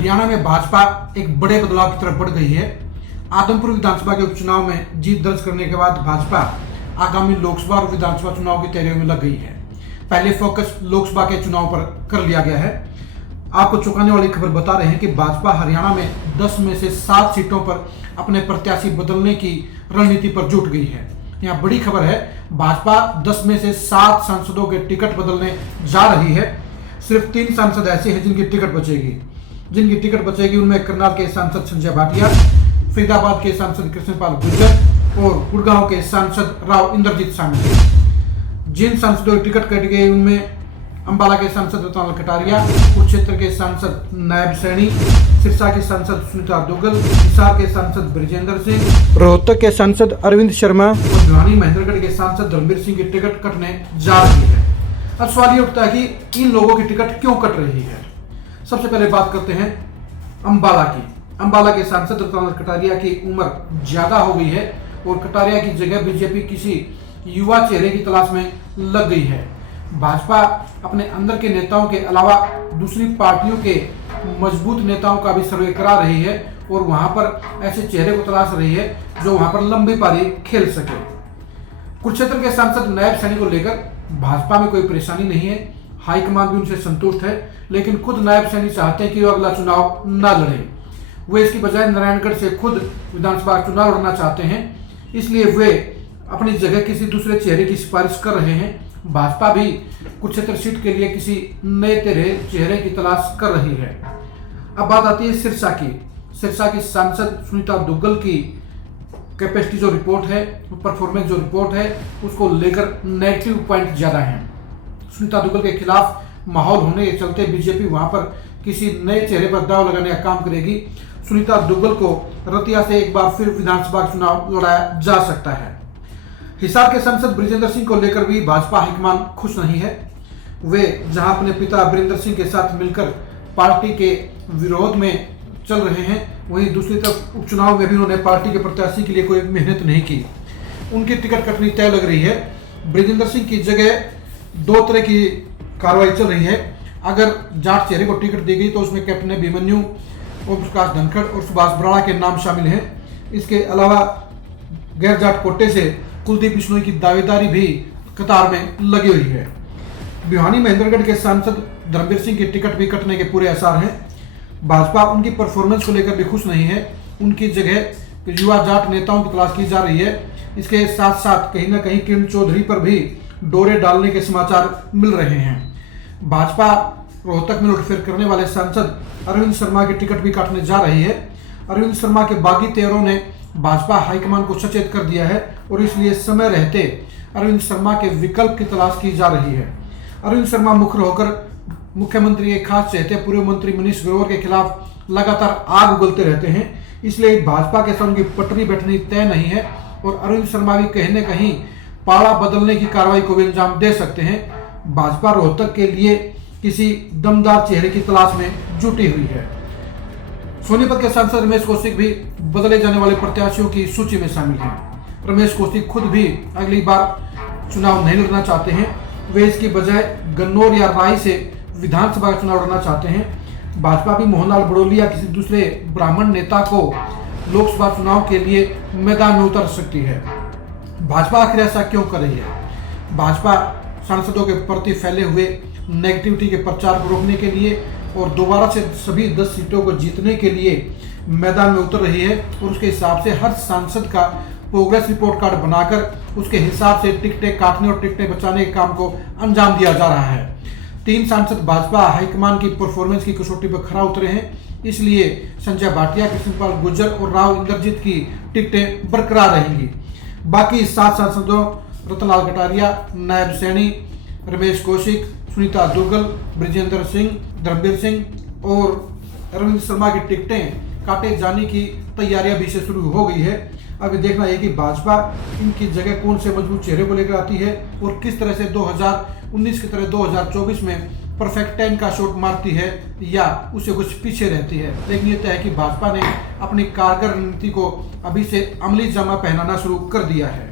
हरियाणा में भाजपा एक बड़े बदलाव की तरफ बढ़ गई है। आदमपुर विधानसभा के उपचुनाव में जीत दर्ज करने के बाद भाजपा आगामी लोकसभा और विधानसभा चुनाव की तैयारियों में लग गई है। पहले फोकस लोकसभा के चुनाव पर कर लिया गया है। आपको चौंकाने वाली खबर बता रहे हैं कि भाजपा हरियाणा में 10 में से 7 सीटों पर अपने प्रत्याशी बदलने की रणनीति पर जुट गई है। यहाँ बड़ी खबर है, भाजपा 10 में से 7 सांसदों के टिकट बदलने जा रही है। सिर्फ 3 सांसद ऐसे हैं जिनकी टिकट बचेगी उनमें करनाल के सांसद संजय भाटिया, फरीदाबाद के सांसद कृष्णपाल गुर्जर और गुड़गांव के सांसद राव इंद्रजीत शामिल हैं। जिन सांसदों की टिकट कट गई उनमें अंबाला के सांसद रतनलाल कटारिया, कुरुक्षेत्र के सांसद नायब सैनी, सिरसा की सांसद सुनीता दुग्गल, हिसार के सांसद ब्रिजेंद्र सिंह, रोहतक के सांसद अरविंद शर्मा और भिवानी महेंद्रगढ़ के सांसद धर्मवीर सिंह की टिकट कटने जा रही है। अब सवाल ये उठता है कि इन लोगों की टिकट क्यों कट रही है। सबसे पहले बात करते हैं अंबाला की। अंबाला के सांसद रतनलाल कटारिया की उम्र ज्यादा हो गई है और कटारिया की जगह बीजेपी किसी युवा चेहरे की तलाश में लग गई है। भाजपा अपने अंदर के नेताओं के अलावा दूसरी पार्टियों के मजबूत नेताओं का भी सर्वे करा रही है और वहां पर ऐसे चेहरे को तलाश रही है जो वहां पर लंबी पारी खेल सके। कुरुक्षेत्र के सांसद नायब सैनी को लेकर भाजपा में कोई परेशानी नहीं है, हाईकमान भी उनसे संतुष्ट है, लेकिन खुद नायब सैनी चाहते हैं कि वो अगला चुनाव न लड़े। वे इसकी बजाय नारायणगढ़ से खुद विधानसभा चुनाव लड़ना चाहते हैं, इसलिए वे अपनी जगह किसी दूसरे चेहरे की सिफारिश कर रहे हैं। भाजपा भी कुरुक्षेत्र सीट के लिए किसी नए चेहरे की तलाश कर रही है। अब बात आती है सिरसा की सांसद सुनीता दुग्गल की कैपेसिटी जो रिपोर्ट है, परफॉर्मेंस जो रिपोर्ट है, उसको लेकर नेगेटिव पॉइंट ज्यादा हैं। सुनीता दुग्गल के खिलाफ माहौल होने के चलते बीजेपी वहां पर किसी नए चेहरे पर दाव लगाने का काम करेगी। सुनीता दुग्गल को रतिया से एक बार फिर विधानसभा चुनाव लड़ाया जा सकता है। हिसार के सांसद ब्रिजेंद्र सिंह को लेकर भी भाजपा हाईकमान खुश नहीं है। वे जहां अपने पिता ब्रिजेंद्र सिंह के साथ मिलकर पार्टी के विरोध में चल रहे हैं, वहीं दूसरी तरफ उपचुनाव में भी उन्होंने पार्टी के प्रत्याशी के लिए कोई मेहनत नहीं की। उनकी टिकट कटनी तय लग रही है। ब्रिजेंद्र सिंह की जगह 2 तरह की कार्रवाई चल रही है। अगर जाट चेहरे को टिकट दी गई तो उसमें कैप्टन अभिमन्यु, ओम प्रकाश धनखड़ और सुभाष बराड़ा के नाम शामिल हैं। इसके अलावा गैर जाट कोटे से कुलदीप बिश्नोई की दावेदारी भी कतार में लगी हुई है। भिवानी महेंद्रगढ़ के सांसद धर्मवीर सिंह की टिकट भी कटने के पूरे आसार हैं। भाजपा उनकी परफॉर्मेंस को लेकर भी खुश नहीं है। उनकी जगह युवा जाट नेताओं की तलाश की जा रही है। इसके साथ साथ कहीं ना कहीं किरण चौधरी पर भी डोरे डालने के समाचार मिल रहे हैं। भाजपा रोहतक में उठफेर करने वाले सांसद अरविंद शर्मा की टिकट भी काटने जा रही है। अरविंद शर्मा के बागी तेवरों ने भाजपा हाईकमान को सचेत कर दिया है और इसलिए समय रहते अरविंद शर्मा के विकल्प की तलाश की जा रही है। अरविंद शर्मा मुख्य होकर मुख्यमंत्री के खास चहेते पूर्व मंत्री मनीष ग्रोवर के खिलाफ लगातार आग उगलते रहते हैं, इसलिए भाजपा के साथ उनकी पटरी बैठनी तय नहीं है और अरविंद शर्मा भी कहीं न कहीं पाला बदलने की कार्रवाई को भी अंजाम दे सकते हैं। भाजपा रोहतक के लिए किसी दमदार चेहरे की तलाश में जुटी हुई है। सोनीपत के सांसद रमेश कौशिक भी बदले जाने वाले प्रत्याशियों की सूची में शामिल हैं। रमेश कौशिक खुद भी अगली बार चुनाव नहीं लड़ना चाहते हैं। वे इसकी बजाय गन्नौर या राय से विधानसभा का चुनाव लड़ना चाहते हैं। भाजपा भी मोहनलाल बड़ोली या किसी दूसरे ब्राह्मण नेता को लोकसभा चुनाव के लिए मैदान में उतर सकती है। भाजपा आखिर ऐसा क्यों कर रही है? भाजपा सांसदों के प्रति फैले हुए नेगेटिविटी के प्रचार को रोकने के लिए और दोबारा से सभी 10 सीटों को जीतने के लिए मैदान में उतर रही है और उसके हिसाब से हर सांसद का प्रोग्रेस रिपोर्ट कार्ड बनाकर उसके हिसाब से टिकटें काटने और टिकटें बचाने के काम को अंजाम दिया जा रहा है। 3 सांसद भाजपा हाईकमान की परफॉर्मेंस की कसौटी पर खरा उतरे हैं, इसलिए संजय भाटिया, कृष्णपाल गुर्जर और राव इंद्रजीत की टिकटें बरकरार रहेंगी। बाकी 7 सांसदों रतनलाल कटारिया, नायब सैनी, रमेश कौशिक, सुनीता दुग्गल, ब्रिजेंद्र सिंह, धर्मवीर सिंह और अरविंद शर्मा की टिकटें काटे जाने की तैयारियां भी से शुरू हो गई है। अभी देखना है कि भाजपा इनकी जगह कौन से मजबूत चेहरे को लेकर आती है और किस तरह से 2019 की तरह 2024 में परफेक्ट 10 का शॉट मारती है या उसे कुछ पीछे रहती है। लेकिन ये तय है कि भाजपा ने अपनी कारगर रणनीति को अभी से अमली जामा पहनाना शुरू कर दिया है।